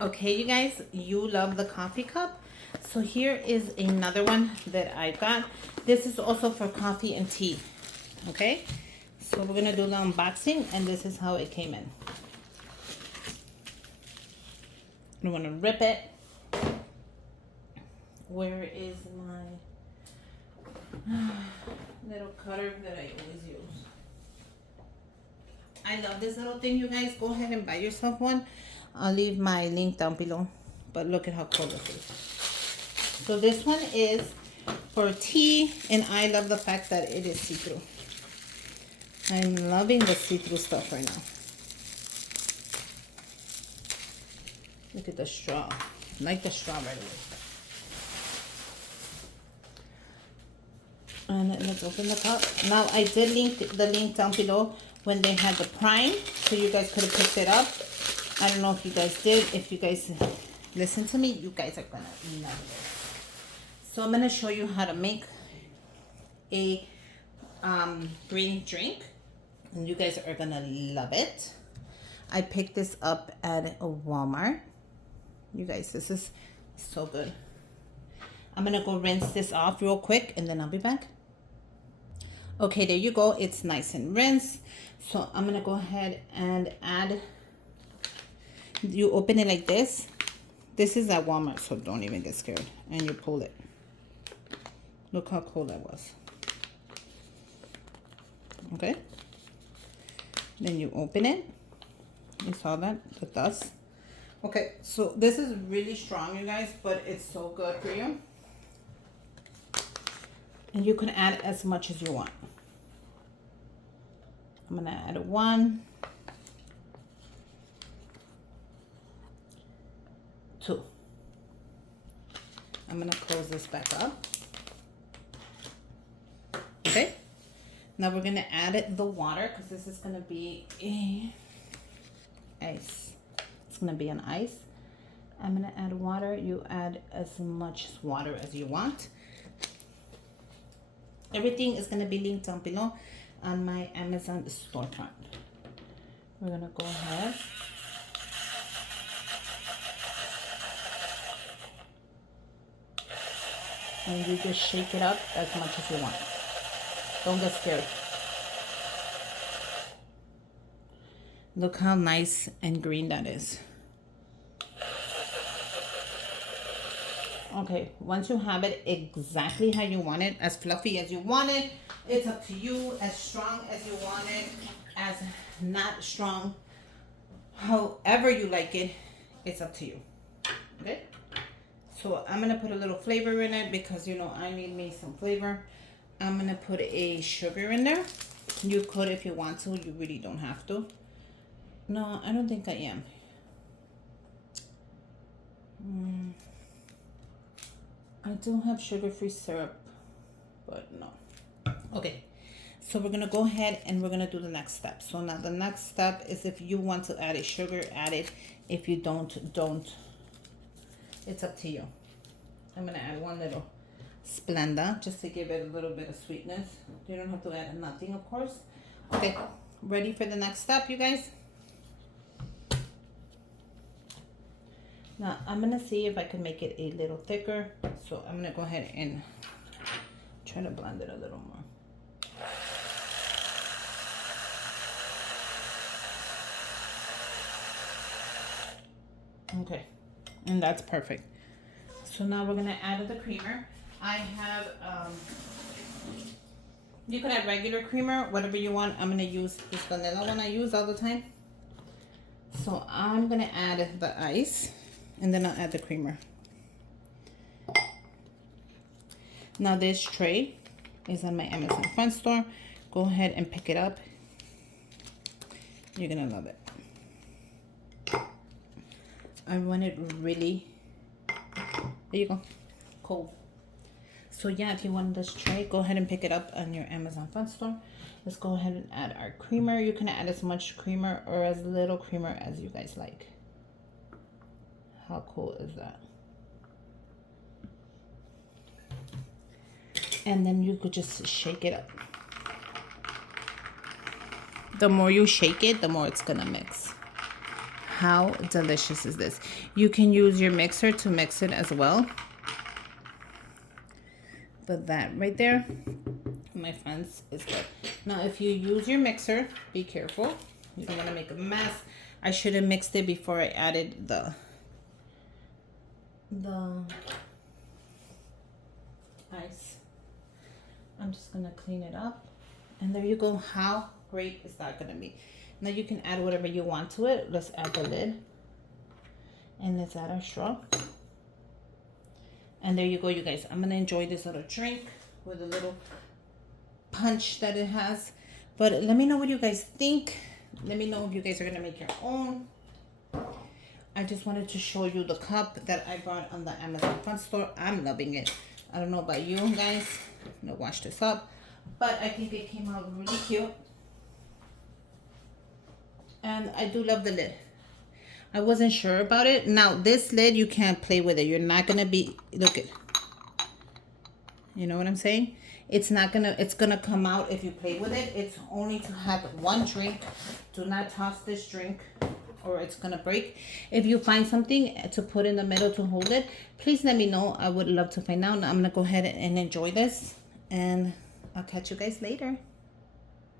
Okay, you guys, you love the coffee cup. So here is another one that I got. This is also for coffee and tea. Okay, so we're gonna do the unboxing, and this is how it came in. I'm gonna rip it. Where is my little cutter that I always use? I love this little thing, you guys. Go ahead and buy yourself one. I'll leave my link down below. But look at how cool this is. So this one is for tea, and I love the fact that it is see-through. I'm loving the see-through stuff right now. Look at the straw. I like the straw right away. And let's open the cup. Now I did link the link down below when they had the Prime, so you guys could have picked it up. I don't know if you guys did. If you guys listen to me, you guys are gonna love this. So I'm gonna show you how to make a green drink, and you guys are gonna love it. I picked this up at a Walmart. You guys, this is so good. I'm gonna go rinse this off real quick, and then I'll be back. Okay, there you go. It's nice and rinsed. So I'm gonna go ahead and add. You open it like this. This is at Walmart, so don't even get scared. And you pull it. Look how cool that was. Okay. Then you open it. You saw that? The dust. Okay, so this is really strong, you guys, but it's so good for you. And you can add as much as you want. I'm gonna add 1, 2. I'm gonna close this back up. Okay. Now we're gonna add the water, because this is gonna be a ice. It's gonna be an ice. I'm gonna add water. You add as much water as you want. Everything is gonna be linked down below on my Amazon storefront. We're gonna go ahead. And you just shake it up as much as you want. Don't get scared. Look how nice and green that is. Okay, once you have it exactly how you want it, as fluffy as you want it, it's up to you. As strong as you want it, as not strong, however you like it, it's up to you. Okay, so I'm gonna put a little flavor in it, because you know I need me some flavor. I'm gonna put a sugar in there. You could if you want to. You really don't have to. No, I don't think I am. I do have sugar-free syrup, but no. Okay, so we're gonna go ahead and we're gonna do the next step. So now the next step is, if you want to add a sugar, add it. If you don't. It's up to you. I'm gonna add 1 little Splenda, just to give it a little bit of sweetness. You don't have to add nothing, of course. Okay, ready for the next step, you guys? Now, I'm going to see if I can make it a little thicker. So I'm going to go ahead and try to blend it a little more. Okay, and that's perfect. So now we're going to add the creamer. I have, you can add regular creamer, whatever you want. I'm going to use this vanilla one I use all the time. So I'm going to add the ice. And then I'll add the creamer. Now this tray is on my Amazon front store. Go ahead and pick it up. You're gonna love it. I want it really, there you go, cold. So yeah, if you want this tray, go ahead and pick it up on your Amazon front store. Let's go ahead and add our creamer. You can add as much creamer or as little creamer as you guys like. How cool is that? And then you could just shake it up. The more you shake it, the more it's gonna mix. how delicious is this? You can use your mixer to mix it as well. But that right there, my friends, is good. Now, if you use your mixer, be careful. You don't want to make a mess. I should have mixed it before I added the ice. I'm just going to clean it up. And there you go. How great is that going to be? Now you can add whatever you want to it. Let's add the lid. And let's add our straw. And there you go, you guys. I'm going to enjoy this little drink with a little punch that it has. But let me know what you guys think. Let me know if you guys are going to make your own. I just wanted to show you the cup that I bought on the Amazon Fun Store. I'm loving it. I don't know about you guys. I'm going to wash this up. But I think it came out really cute. And I do love the lid. I wasn't sure about it. Now, this lid, you can't play with it. You're not going to be, look it. You know what I'm saying? It's not going to, it's going to come out if you play with it. It's only to have one drink. Do not toss this drink or it's going to break. If you find something to put in the middle to hold it, please let me know. I would love to find out. I'm going to go ahead and enjoy this. And I'll catch you guys later.